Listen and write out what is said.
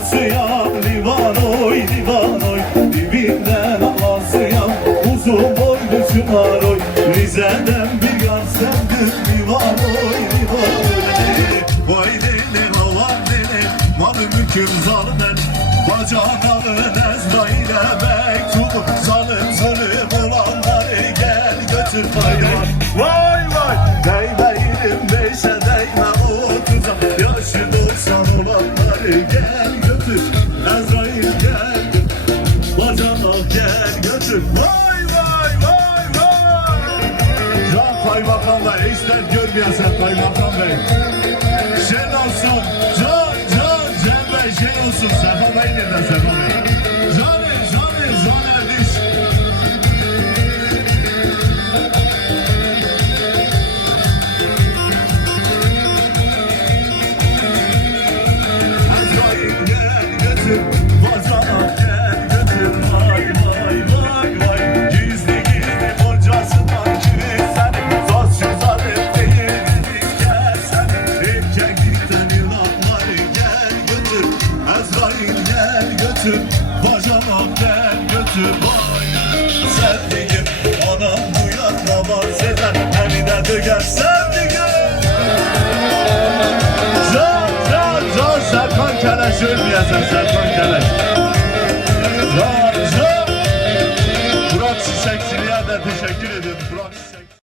ağlasıyam Livan oy livan oy. Dibinden ağlasıyam Uzun boylu çınar oy. Rize'den bir yar sevdim Livan oy livan oy. Vay nene aman nene Malı mülküm zalimen Bacanalı Ezrail'e mektubu Zalim zulüm olanları gel götür hayvan Vay vay Değmeyelim beşe değme otuza Yaşı doksan olanları gel götür Ezrail gel. Bacana gel götür. Vay vay vay vay. Can Kaymakam Bey Kaymakam Bey. Şen olsun. Can can Cem Bey şen olsun. Sefa Bey nereden Sefa Bey? Canı götür Bacana gel götür Vay sevdiğim Anam duyar namaz eder Beni de keleş ölmeyesin sen son keleş. Zor zor. Murat Çiçekçiliğe de teşekkür